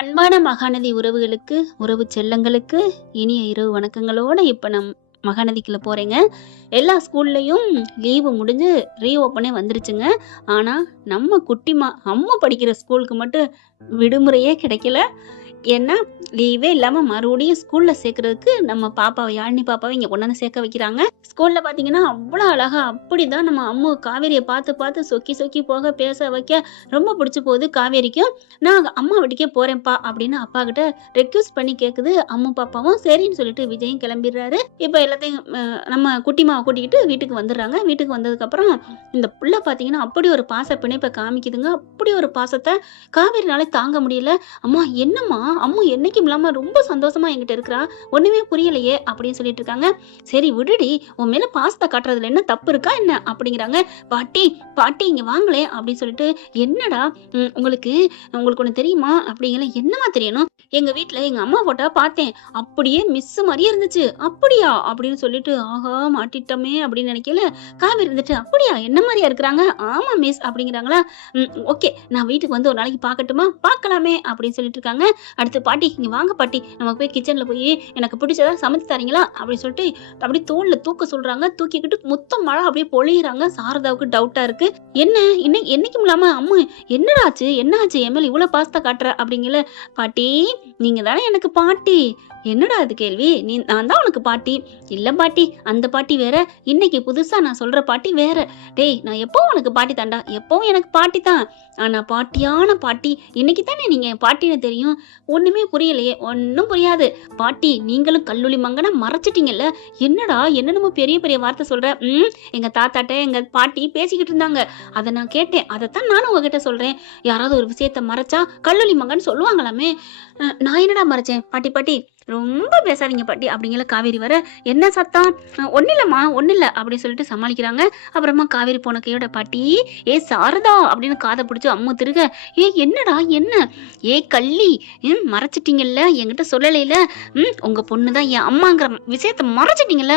அன்பான மகாநதி உறவுகளுக்கு, உறவு செல்லங்களுக்கு இனிய இரவு வணக்கங்களோட இப்ப மகாநதிக்குள்ள போறேங்க. எல்லா ஸ்கூல்லயும் லீவு முடிஞ்சு ரீஓப்பனே வந்துருச்சுங்க. ஆனா, நம்ம குட்டிமா அம்மு படிக்கிற ஸ்கூலுக்கு மட்டும் விடுமுறையே கிடைக்கல. ஏன்னா, லீவே இல்லாம மறுபடியும் ஸ்கூல்ல சேர்க்கறதுக்கு நம்ம பாப்பாவ யாழினி பாப்பாவ இங்க கொண்டாந்து சேர்க்க வைக்கிறாங்க. ஸ்கூல்ல பார்த்தீங்கன்னா, அவ்வளோ அழகா அப்படிதான் நம்ம அம்மு காவேரிய பார்த்து பார்த்து சொக்கி சொக்கி போக பேச வைக்க ரொம்ப பிடிச்சு போகுது காவேரிக்கும். நான் அம்மா வீட்டுக்கே போறேன்ப்பா அப்படின்னு அப்பா கிட்ட ரெக்வெஸ்ட் பண்ணி கேட்குது அம்மு பாப்பாவும். சரின்னு சொல்லிட்டு விஜயும் கிளம்பிடுறாரு. இப்போ எல்லாத்தையும் நம்ம குட்டிமாவை கூட்டிக்கிட்டு வீட்டுக்கு வந்துடுறாங்க. வீட்டுக்கு வந்ததுக்கப்புறம் இந்த புள்ள பார்த்தீங்கன்னா, அப்படி ஒரு பாச பிணைப்பை காமிக்குதுங்க. அப்படி ஒரு பாசத்தை காவேரினால தாங்க முடியல. அம்மா என்னம்மா அம்மு என்னைக்கும் இல்லாம ரொம்ப சந்தோஷமா என்கிட்ட இருக்கிறா, ஒண்ணுமே புரியலையே அப்படின்னு சொல்லிட்டு இருக்காங்க. சரி விடுடி, உன் மேல பாசத்தை காட்டுறதுல என்ன தப்பு இருக்கா என்ன அப்படிங்கிறாங்க. பாட்டி பாட்டி இங்க வாங்களே அப்படின்னு சொல்லிட்டு, என்னடா உங்களுக்கு உங்களுக்கு ஒண்ணு தெரியுமா அப்படிங்கிற. என்னமா தெரியணும்? எங்க வீட்டுல எங்க அம்மா போட்டா பார்த்தேன், அப்படியே மிஸ் மாதிரியே இருந்துச்சு. அப்படியா அப்படின்னு சொல்லிட்டு, ஆஹா மாட்டிட்டோமே அப்படின்னு நினைக்கல. காவேரி இருந்துட்டு, அப்படியா என்ன மாதிரியா இருக்கிறாங்க? ஆமா மிஸ் அப்படிங்கிறாங்களா. ஓகே, நான் வீட்டுக்கு வந்து ஒரு நாளைக்கு பார்க்கட்டுமா? பார்க்கலாமே அப்படின்னு சொல்லிட்டு இருக்காங்க. அடுத்து பாட்டி இங்க வாங்க பாட்டி, நமக்கு போய் கிச்சன்ல போய் எனக்கு பிடிச்சதா சமைச்சு தரீங்களா அப்படின்னு சொல்லிட்டு அப்படியே தோல்ல தூக்க சொல்றாங்க. தூக்கிக்கிட்டு முத்தம் மழை அப்படியே பொழியிறாங்க. சாரதாவுக்கு டவுட்டா இருக்கு. என்ன என்னைக்கும் இல்லாம அம்மு என்னடாச்சு என்ன ஆச்சு என் மேல இவ்வளவு பாஸ்தா காட்டுற அப்படிங்கல. பாட்டி நீங்க தானே எனக்கு பாட்டி. என்னடா அது கேள்வி? நான் தான் உனக்கு பாட்டி. இல்ல பாட்டி, அந்த பாட்டி வேற, இன்னைக்கு புதுசா நான் சொல்ற பாட்டி வேற. டேய் நான் எப்பவும் உனக்கு பாட்டி தாண்டா, எப்பவும் எனக்கு பாட்டி தான். ஆனா பாட்டியான பாட்டி இன்னைக்கு தானே நீங்க என் பாட்டின்னு தெரியும். ஒண்ணுமே புரியலையே? ஒன்னும் புரியாது பாட்டி. நீங்களும் கல்லூலி மங்கன மறைச்சிட்டீங்கல்ல. என்னடா என்னென்னமோ பெரிய பெரிய வார்த்தை சொல்ற. எங்க தாத்தாட்ட எங்க பாட்டி பேசிக்கிட்டு இருந்தாங்க, அதை நான் கேட்டேன். அதைத்தான் நானும் உங்ககிட்ட சொல்றேன். யாராவது ஒரு விஷயத்த மறைச்சா கல்லூலி மங்கன்னு சொல்லுவாங்களாமே. நான் என்னடா மறைச்சேன்? பாட்டி பாட்டி ரொம்ப பேசாதீங்க பாட்டி அப்படிங்கிற. காவேரி வர, என்ன சத்தம்? ஒன்னும் இல்லம்மா ஒன்னும் இல்லை அப்படின்னு சொல்லிட்டு சமாளிக்கிறாங்க. அப்புறமா காவேரி போன கையோட, பாட்டி ஏ சாரதா அப்படின்னு காதை பிடிச்சி அம்மு திருக. என்னடா என்ன? கள்ளி மறைச்சிட்டீங்கல்ல, என்கிட்ட சொல்லலையில. உங்க பொண்ணுதான் என் அம்மாங்கிற விஷயத்த மறைச்சிட்டீங்கல்ல.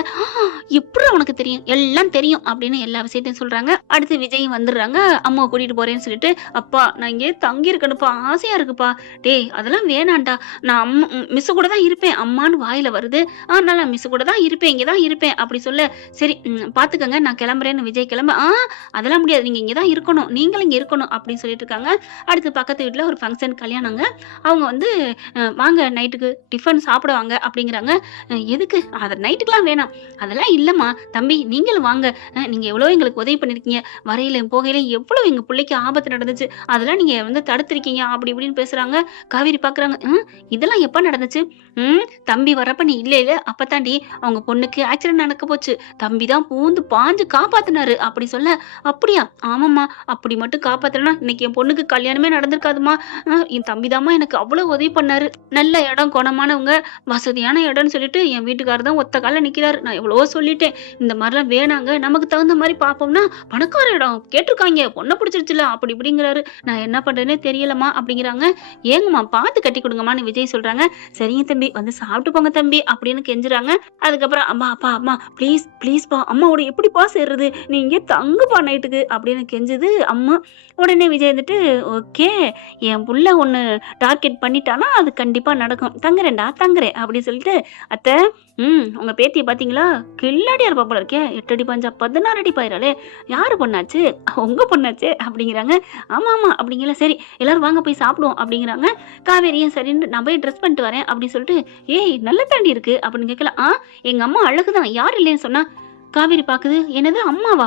எப்படி உனக்கு தெரியும்? எல்லாம் தெரியும் அப்படின்னு எல்லா விஷயத்தையும் சொல்றாங்க. அடுத்து விஜயும் வந்துடுறாங்க. அம்மாவை கூட்டிட்டு போறேன்னு சொல்லிட்டு, அப்பா நான் இங்கே தங்கி இருக்கணுப்பா, ஆசையா இருக்குப்பா. டேய் அதெல்லாம் வேணாண்டா, நான் அம்மா மிஸ் கூட தான் இருப்பேன். அம்மான்னு வாயில வருது, அதனால நான் மிஸ் கூட தான் இருப்பேன், இங்கதான் இருப்பேன் அப்படி சொல்ல. சரி பாத்துக்கங்க நான் கிளம்புறேன்னு விஜய் கிளம்ப. அதெல்லாம் முடியாது, நீங்க இங்கதான் இருக்கணும், நீங்களும் இங்க இருக்கணும் அப்படின்னு சொல்லிட்டு இருக்காங்க. அடுத்து பக்கத்து வீட்டுல ஒரு ஃபங்க்ஷன் கல்யாணங்க. அவங்க வந்து வாங்க நைட்டுக்கு டிஃபன் சாப்பிட வாங்க அப்படிங்கிறாங்க. எதுக்கு? அதை நைட்டுக்கெல்லாம் வேணாம். அதெல்லாம் இல்லம்மா தம்பி, நீங்களும் வாங்க. நீங்க எவ்வளவு எங்களுக்கு உதவி பண்ணிருக்கீங்க, வரையில போகையில எவ்வளவு எங்க பிள்ளைக்கு ஆபத்து நடந்துச்சு, அதெல்லாம் நீங்க வந்து தடுத்திருக்கீங்க அப்படி இப்படின்னு பேசுறாங்க. காவேரி பாக்குறாங்க, இதெல்லாம் எப்ப நடந்துச்சு? தம்பி வரப்ப நீ இல்ல அப்பத்தாண்டி அவங்க பொண்ணுக்கு ஆக்சிடென்ட் நடக்க போச்சு, தம்பி தான் பூந்து பாஞ்சு காப்பாத்தினாரு அப்படி சொல்ல. அப்படியா? ஆமாம்மா, அப்படி மட்டும் காப்பாத்தலனா இன்னைக்கு என் பொண்ணுக்கு கல்யாணமே நடந்திருக்காதுமா. என் தம்பிதாம்மா எனக்கு அவ்வளவு உதவி பண்ணாரு. நல்ல இடம், குணமானவங்க, வசதியான இடம்னு சொல்லிட்டு என் வீட்டுக்காரர் தான் ஒத்த கால நிக்கிறாரு. நான் எவ்வளவோ சொல்லிட்டேன், இந்த மாதிரிலாம் வேணாங்க, நமக்கு தகுந்த மாதிரி பாப்போம்னா பணக்கார இடம் கேட்டிருக்காங்க, பொண்ணை பிடிச்சிருச்சுல அப்படி இப்படிங்கிறாரு. நான் என்ன பண்றேன்னே தெரியலமா அப்படிங்கிறாங்க. ஏங்கம்மா பார்த்து கட்டி கொடுங்கம்மான்னு விஜய் சொல்றாங்க. சரிங்க தம்பி வந்து சாப்பிட்டு போங்க தம்பி அப்படின்னு கெஞ்சுறாங்க. அதுக்கப்புறம் அம்மா அப்பா அம்மா ப்ளீஸ் ப்ளீஸ்ப்பா, அம்மாவோட எப்படிப்பா சேர்றது, நீ இங்கே தங்குப்பா நைட்டுக்கு அப்படின்னு கெஞ்சுது அம்மா. உடனே விஜய் வந்துட்டு, ஓகே என் புள்ள ஒன்று டார்கெட் பண்ணிட்டானா அது கண்டிப்பா நடக்கும், தங்குறேன்டா தங்குறேன் அப்படின்னு சொல்லிட்டு, அத்தை உங்க பேத்தியை பாத்தீங்களா, கில்லாடியா இருப்பா போல இருக்கே, 8 அடி பாஞ்சா 16 அடி பாயிராளே, யாரு பொண்ணாச்சு? உங்க பொண்ணாச்சு அப்படிங்கிறாங்க. ஆமா ஆமா அப்படிங்கிற. சரி எல்லாரும் வாங்க போய் சாப்பிடுவோம் அப்படிங்கிறாங்க. காவேரியும் சரின்னு நான் போய் ட்ரெஸ் பண்ணிட்டு வரேன் அப்படின்னு சொல்லிட்டு, நல்ல தாண்டி இருக்கு அப்படின்னு கேட்கல. எங்க அம்மா அழகுதான், யார் இல்லைன்னு சொன்னா? காவேரி பாக்குது, என்னது அம்மாவா?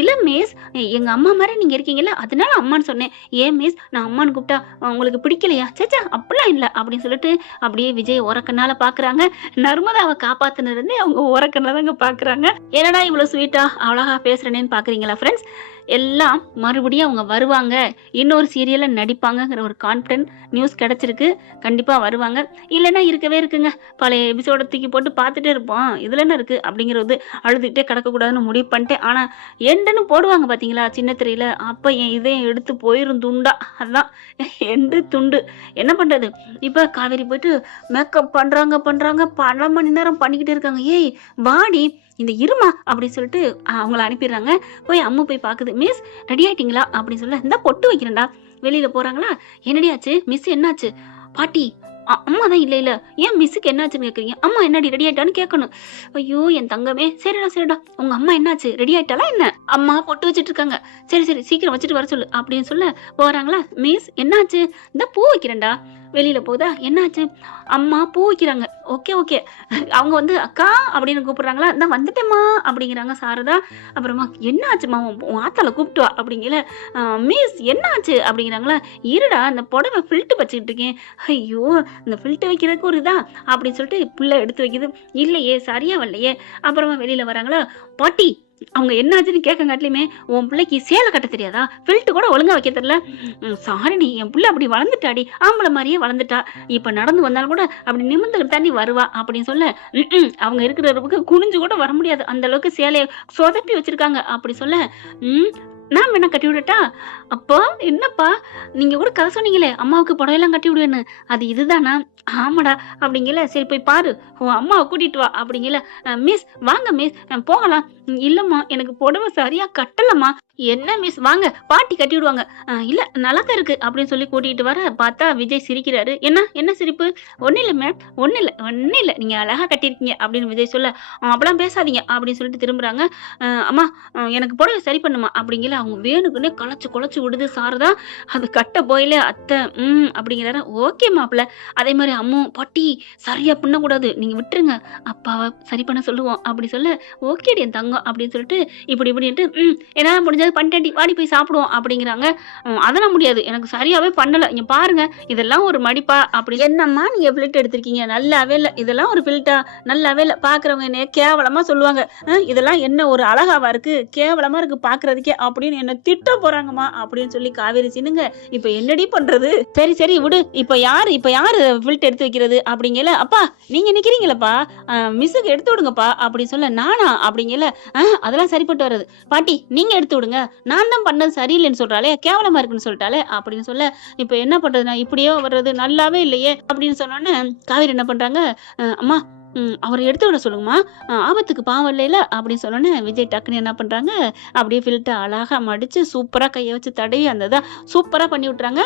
இல்ல மிஸ், எங்க அம்மா மாதிரி நீங்க இருக்கீங்கல்ல அதனால அம்மான்னு சொன்னேன். ஏன் மிஸ் நான் அம்மான்னு கூப்பிட்டா உங்களுக்கு பிடிக்கலையா? சேச்சா அப்படிலாம் இல்லை அப்படின்னு சொல்லிட்டு அப்படியே விஜய் ஓரக்கண்ணால பாக்குறாங்க. நர்மதாவை காப்பாத்துனது இருந்து அவங்க ஓரக்கண்ணாதாங்க பாக்குறாங்க. என்னடா இவ்வளவு ஸ்வீட்டா அழகா பேசுறேன்னு பாக்குறீங்களா ஃப்ரெண்ட்ஸ்? எல்லாம் மறுபடியும் அவங்க வருவாங்க, இன்னொரு சீரியல்ல நடிப்பாங்கங்கிற ஒரு கான்ஃபிடன்ட் நியூஸ் கிடைச்சிருக்கு. கண்டிப்பா வருவாங்க, இல்லைன்னா இருக்கவே இருக்குங்க. பழைய எபிசோட தூக்கி போட்டு பார்த்துட்டே இருப்போம், இதுல என்ன இருக்கு அப்படிங்கிறது அழுதுகிட்டே கிடக்கக்கூடாதுன்னு முடிவு பண்ணிட்டேன். ஆனா எண்டுன்னு போடுவாங்க பாத்தீங்களா சின்ன திரையில, அப்ப என் இதையும் எடுத்து போயிரும் துண்டா. அதுதான் எண்டு துண்டு. என்ன பண்றது? இப்ப காவேரி போயிட்டு மேக்கப் பண்றாங்க பல மணி நேரம் பண்ணிக்கிட்டே இருக்காங்க. வாடி இந்த இருமா அப்படின்னு சொல்லிட்டு அவங்கள அனுப்பிடுறாங்க. போய் அம்மு போய் பாக்குது. மிஸ் ரெடி ஆயிட்டீங்களா அப்படின்னு சொல்ல, இந்த பொட்டு வைக்கிறேன்டா. வெளியில போறாங்களா? என்னடியாச்சு மிஸ், என்னாச்சு? பாட்டி அம்மா தான் இல்ல ஏன் மிஸ்ஸுக்கு என்னாச்சுன்னு கேக்குறீங்க? அம்மா என்னடி ரெடி ஆயிட்டான்னு கேட்கணும். ஐயோ என் தங்கமே, சரிடா உங்க அம்மா என்னாச்சு, ரெடி ஆயிட்டாளா என்ன? அம்மா பொட்டு வச்சிட்டு இருக்காங்க. சரி சீக்கிரம் வச்சுட்டு வர சொல்லு அப்படின்னு சொல்ல போறாங்களா. மிஸ் என்னாச்சு? இந்த பூ வைக்கிறேன்டா. வெளியில போதா, என்னாச்சு? அம்மா பூ வைக்கிறாங்க. ஓகே அவங்க வந்து அக்கா அப்படின்னு கூப்பிடுறாங்களா. இந்த வந்துட்டேம்மா அப்படிங்கிறாங்க சாரதா. அப்புறமா என்னாச்சுமா, உன் ஆத்தால கூப்பிட்டு வா அப்படிங்கல. மிஸ் என்னாச்சு அப்படிங்கிறாங்களா. இருடா இந்த புடவை ஃபில்ட்டு வச்சுக்கிட்டு இருக்கேன். ஐயோ இந்த ஃபில்ட்டு வைக்கிறதுக்கு ஒரு இதா அப்படின்னு சொல்லிட்டு புள்ள எடுத்து வைக்குது. இல்லையே சரியா வரலையே. அப்புறமா வெளியில வராங்களா. பாட்டி அவங்க என்னாச்சுன்னு கேட்கங்காட்டிலுமே உன் பிள்ளைக்கு சேலை கட்ட தெரியாதா, ஃபில்ட்டு கூட ஒழுங்கா வைக்க தெரியல. சாரிடி என் பிள்ளை அப்படி வளர்ந்துட்டாடி, ஆம்பளை மாதிரியே வளர்ந்துட்டா, இப்ப நடந்து வந்தாலும் கூட அப்படி நிமிர்ந்துகிட்டு தாண்டி வருவா அப்படின்னு சொல்ல அவங்க இருக்கிற அளவுக்கு குனிஞ்சு கூட வர முடியாது, அந்த அளவுக்கு சேலையை சொதப்பி வச்சிருக்காங்க அப்படி சொல்ல நான் வேணா கட்டி விடட்டா. அப்போ என்னப்பா நீங்க கூட கதை சொன்னீங்களே அம்மாவுக்கு புடவையெல்லாம் கட்டி விடுவேன்னு, அது இதுதானா? ஆமாடா அப்படிங்கல. சரி போய் பாரு, உன் அம்மாவை கூட்டிட்டு வா அப்படிங்கல. மிஸ் வாங்க மிஸ் போகலாம். இல்லம்மா எனக்கு புடவை சரியா கட்டலம்மா. என்ன மிஸ் வாங்க பாட்டி கட்டி விடுவாங்க. இல்ல நல்லாதான் இருக்கு அப்படின்னு சொல்லி கூட்டிட்டு வர பார்த்தா விஜய் சிரிக்கிறாரு. என்ன சிரிப்பு? ஒன்னும் இல்ல மேம், ஒன்னும் இல்ல நீங்க அழகா கட்டிருக்கீங்க அப்படின்னு விஜய் சொல்ல அப்படிலாம் பேசாதீங்க அப்படின்னு சொல்லிட்டு திரும்புறாங்க. அம்மா எனக்கு புடவை சரி பண்ணுமா அப்படிங்கல. அவங்க வேணுக்குன்னே குழச்சு விடுது சாரதா. அது கட்ட போயில அத்தை அப்படிங்கிறாரு. ஓகே மாப்பிள்ள. அதே மாதிரி அம்மு பாட்டி சரியா பண்ணக்கூடாது, நீங்க விட்டுருங்க, அப்பாவை சரி பண்ண சொல்லுவோம் அப்படி சொல்ல ஓகேடி என் தங்கம் அப்படின்னு சொல்லிட்டு இப்படின்ட்டு என்னால முடிஞ்சது பண்ணிட்டேன், வாடி போய் சாப்பிடுவோம் அப்படிங்கிறாங்க. அதெல்லாம் முடியாது, எனக்கு சரியாவே பண்ணல, இங்க பாருங்க இதெல்லாம் ஒரு மடிப்பா அப்படி. என்னம்மா நீங்க ஃபில்ட் எடுத்திருக்கீங்க, நல்லாவே இல்லை, இதெல்லாம் ஒரு ஃபில்ட்டா, நல்லாவே இல்லை, பாக்குறவங்க என்ன கேவலமா சொல்லுவாங்க, இதெல்லாம் என்ன ஒரு அழகாவா இருக்கு, கேவலமா இருக்கு பாக்குறதுக்கே அப்படின்னு என்ன திட்ட போறாங்கம்மா அப்படின்னு சொல்லி காவேரி சின்னுங்க. இப்ப என்னடி பண்றது? சரி விடு, இப்ப யாரு ஃபில்ட் எடுத்து வைக்கிறது அப்படிங்கல. அப்பா நீங்க நிக்கிறீங்களப்பா, மிஸ்ஸுக்கு எடுத்து விடுங்கப்பா அப்படி சொல்ல. நானா அப்படிங்கல. அதெல்லாம் சரிப்பட்டு வராது பாட்டி, நீங்க எடுத்து விடுங்க, நான் தான் பண்ணது சரியில்லைன்னு சொல்றாளே, கேவலமா இருக்குன்னு சொல்லிட்டாலே அப்படின்னு சொல்ல. இப்ப என்ன பண்றது, நான் இப்படியோ வர்றது நல்லாவே இல்லையே அப்படின்னு சொன்னோன்னு காவேரி என்ன பண்றாங்க. அம்மா அவரை எடுத்து விட சொல்லுங்கம்மா, ஆபத்துக்கு பாவம் இல்லையில அப்படின்னு சொன்னோன்னே விஜய் டக்குன்னு என்ன பண்றாங்க, அப்படியே ஃபில்ட்டை அழகா மடிச்சு சூப்பரா கையை வச்சு தடவி அந்த இதை சூப்பரா பண்ணி விட்டுறாங்க.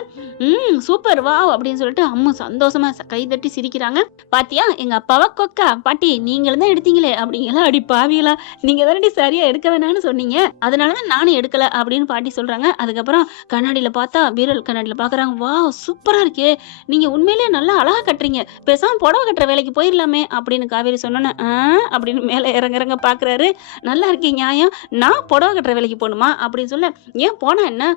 சூப்பர் வா அப்படின்னு சொல்லிட்டு அம்மா சந்தோஷமா கை தட்டி சிரிக்கிறாங்க. பாத்தியா எங்க அப்பாவா கொக்கா, பாட்டி நீங்களும் தான் எடுத்தீங்களே அப்படிங்களா. அடி பாவிகளா, நீங்க தானே சரியா எடுக்க வேணாம்னு சொன்னீங்க, அதனாலதான் நானும் எடுக்கல அப்படின்னு பாட்டி சொல்றாங்க. அதுக்கப்புறம் கண்ணாடியில பார்த்தா வீரல் கண்ணாடியில பாக்குறாங்க. வா சூப்பரா இருக்கே, நீங்க உண்மையிலேயே நல்லா அழகா கட்டுறீங்க, பேசாம புடவை கட்டுற வேலைக்கு போயிடலாமே அப்படின்னு காவேரி சொன்னோன்னு அப்படின்னு மேல இறங்க பாக்குறாரு. நல்லா இருக்கே நியாயம், நான் புடவை கட்டுற வேலைக்கு போகணுமா அப்படின்னு சொல்ல. ஏன் போனா என்ன,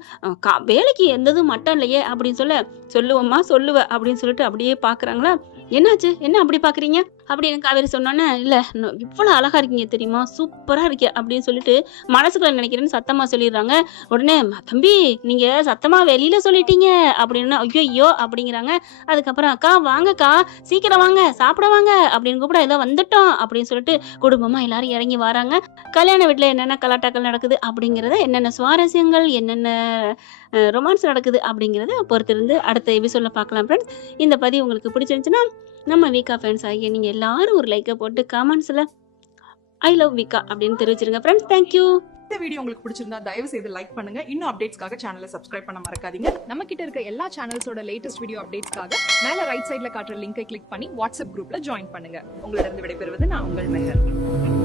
வேலைக்கு எந்ததும் மட்டம் இல்லையே அப்படின்னு சொல்ல. சொல்லுவம்மா சொல்லுவ அப்படின்னு சொல்லிட்டு அப்படியே பாக்குறாங்களா. என்னாச்சு, என்ன அப்படி பாக்குறீங்க அப்படின்னு காவேரி சொன்னோன்னே, இல்ல இவ்வளவு அழகா இருக்கீங்க தெரியுமா, சூப்பரா இருக்கே அப்படின்னு சொல்லிட்டு மனசுக்குள்ள நினைக்கிறேன்னு சத்தமா சொல்லிடுறாங்க. உடனே தம்பி நீங்க சத்தமா வெளியில சொல்லிட்டீங்க அப்படின்னு ஐயோ அப்படிங்கிறாங்க. அதுக்கப்புறம் அக்கா வாங்கக்கா சீக்கிரம் வாங்க சாப்பிட வாங்க அப்படின்னு கூப்பிட ஏதோ வந்துட்டோம் அப்படின்னு சொல்லிட்டு குடும்பமா எல்லாரும் இறங்கி வராங்க. கல்யாண வீட்டுல என்னென்ன கலாட்டாக்கள் நடக்குது அப்படிங்கறத, என்னென்ன சுவாரஸ்யங்கள், என்னென்ன ரொமான்ஸ் நடக்குது அப்படிங்கறத பொறுத்திருந்து அடுத்த எபிசோட்ல பார்க்கலாம் ஃப்ரெண்ட்ஸ். இந்த பதிவு உங்களுக்கு பிடிச்சிருந்துச்சுன்னா நம்ம வீக்கா ஃபேன்ஸ் ஆகிய நீங்க எல்லாரும் ஒரு லைக்கை போட்டு கமெண்ட்ஸ்ல ஐ லவ் வீக்கா அப்படின்னு தெரிவிச்சிருங்க ஃப்ரெண்ட்ஸ். தேங்க்யூ. இந்த வீடியோ உங்களுக்கு பிடிச்சிருந்தா தயவு செய்து லைக் பண்ணுங்க. இன்னும் அப்டேட்ஸ்க்காக சேனலை சப்ஸ்கிரைப் பண்ண மறக்காதீங்க. நம்ம கிட்ட இருக்க எல்லா சேனல்ஸோட லேட்டஸ்ட் வீடியோ அப்டேட்ஸ்க்காக மேல ரைட் சைடுல காட்டுற லிங்கை கிளிக் பண்ணி வாட்ஸ்அப் குரூப்ல ஜாயின் பண்ணுங்க. உங்களிடம் விடைபெறுவது நான் உங்கள் மெஹர்.